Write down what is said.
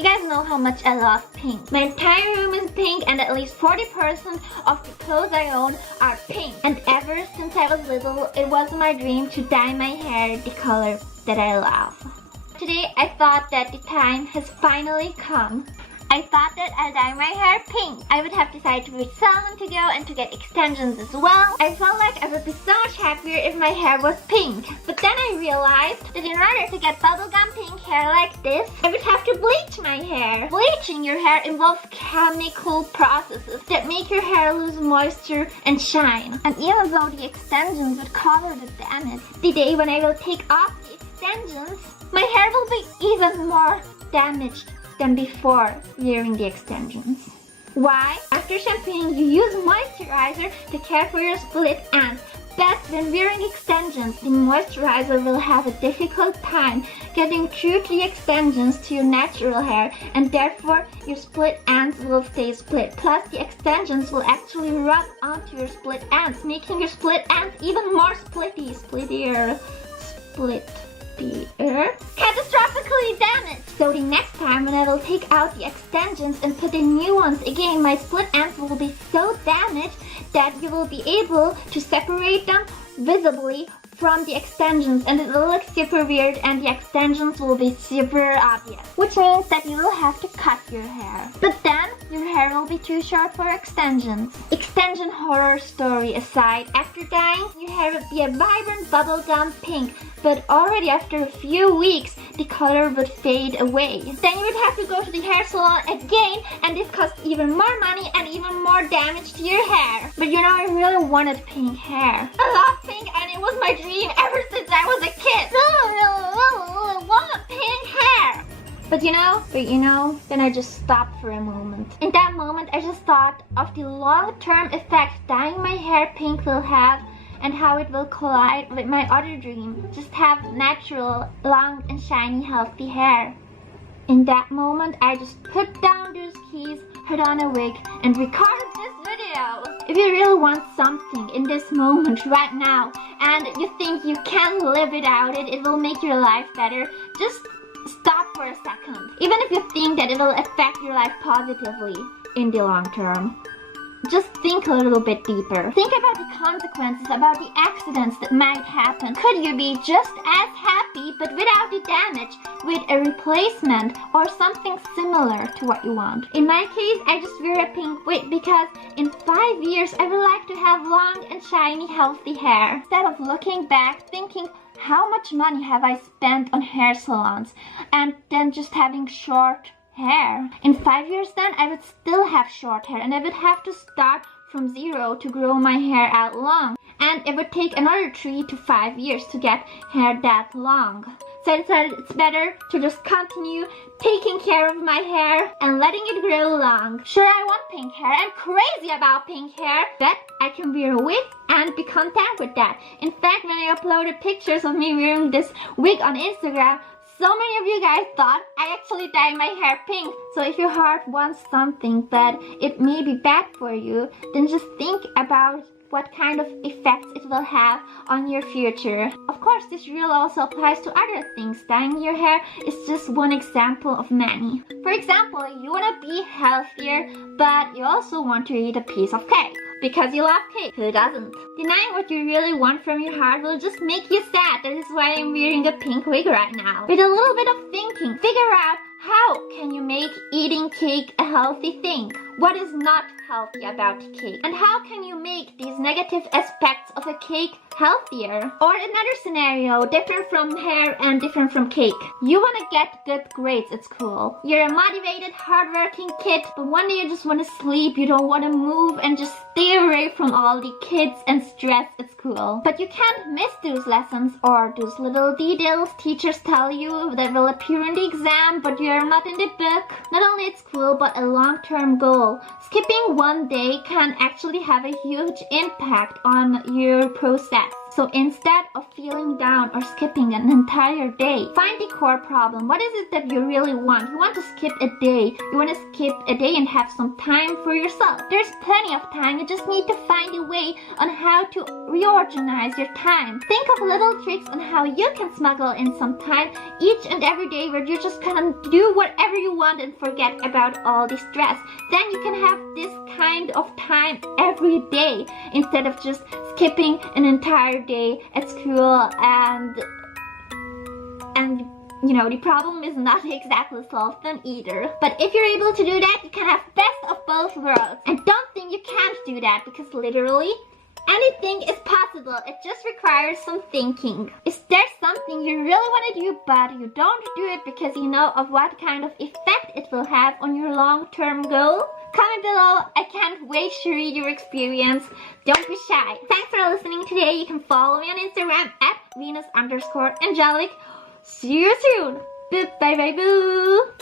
You guys know how much I love pink. My entire room is pink and at least 40% of the clothes I own are pink. And ever since I was little, it was my dream to dye my hair the color that I love. Today I thought that the time has finally come. I thought that I'd dye my hair pink. I would have decided to which salon to go and to get extensions as well. I felt like I would be so much happier if my hair was pink. But then I realized that in order to get bubblegum pink hair like this, I would have to bleach my hair. Bleaching your hair involves chemical processes that make your hair lose moisture and shine. And even though the extensions would cover the damage, the day when I will take off the extensions, my hair will be even more damaged than before wearing the extensions. Why? After shampooing, you use moisturizer to care for your split ends. But when wearing extensions, the moisturizer will have a difficult time getting through to the extensions to your natural hair, and therefore your split ends will stay split. Plus, the extensions will actually rub onto your split ends, making your split ends even more splittier. Catastrophically damaged. So the next time when I will take out the extensions and put in new ones again, my split ends will be so damaged that you will be able to separate them visibly from the extensions, and it will look super weird and the extensions will be super obvious, which means that you will have to cut your hair. But then your hair will be too short for extensions. Extension horror story aside, after dyeing, your hair would be a vibrant bubblegum pink, but already after a few weeks the color would fade away. Then you would have to go to the hair salon again, and this costs even more money and even more damage to your hair. But you know, I really wanted pink hair. I love pink and it was my dream ever since I was a kid. I want pink hair. But you know, then I just stopped for a moment. In that moment, I just thought of the long-term effect dyeing my hair pink will have and how it will collide with my other dream. Just have natural, long and shiny, healthy hair. In that moment, I just put down those keys, put on a wig, and recorded this video. If you really want something in this moment right now, and you think you can live without it, it will make your life better, just stop for a second. Even if you think that it will affect your life positively in the long term. Just think a little bit deeper. Think about the consequences, about the accidents that might happen. Could you be just as happy but without the damage with a replacement or something similar to what you want? In my case, I just wear a pink wig because in 5 years I would like to have long and shiny healthy hair. Instead of looking back thinking, how much money have I spent on hair salons and then just having short hair. In 5 years then I would still have short hair and I would have to start from zero to grow my hair out long, and it would take another 3 to 5 years to get hair that long. So I decided it's better to just continue taking care of my hair and letting it grow long. Sure, I want pink hair, I'm crazy about pink hair, but I can wear a wig and be content with that. In fact, when I uploaded pictures of me wearing this wig on Instagram, so many of you guys thought I actually dyed my hair pink. So if your heart wants something but it may be bad for you, then just think about what kind of effects it will have on your future. Of course, this rule also applies to other things. Dyeing your hair is just one example of many. For example, you want to be healthier, but you also want to eat a piece of cake. Because you love cake. Who doesn't? Denying what you really want from your heart will just make you sad. That is why I'm wearing a pink wig right now. With a little bit of thinking, figure out how can you make eating cake a healthy thing? What is not healthy about cake? And how can you make these negative aspects of a cake healthier? Or another scenario, different from hair and different from cake. You want to get good grades at school. You're a motivated, hardworking kid, but one day you just want to sleep, you don't want to move, and just stay away from all the kids and stress at school. But you can't miss those lessons or those little details teachers tell you that will appear in the exam, but you're not in the book. Not only at school, but a long-term goal. Skipping one day can actually have a huge impact on your process. So instead of feeling down or skipping an entire day, find the core problem. What is it that you really want? You want to skip a day. You want to skip a day and have some time for yourself. There's plenty of time. You just need to find a way on how to reorganize your time. Think of little tricks on how you can smuggle in some time each and every day where you just kind of do whatever you want and forget about all the stress. Then you can have this kind of time every day instead of just skipping an entire day at school and you know, the problem is not exactly solved then either. But if you're able to do that, you can have best of both worlds. And don't think you can't do that, because literally anything is possible. It just requires some thinking. Is there something you really want to do but you don't do it because you know of what kind of effect it will have on your long-term goal? Comment below. I can't wait to read your experience. Don't be shy. Thanks for listening today. You can follow me on Instagram at Venus_Angelic. See you soon. Bye bye boo.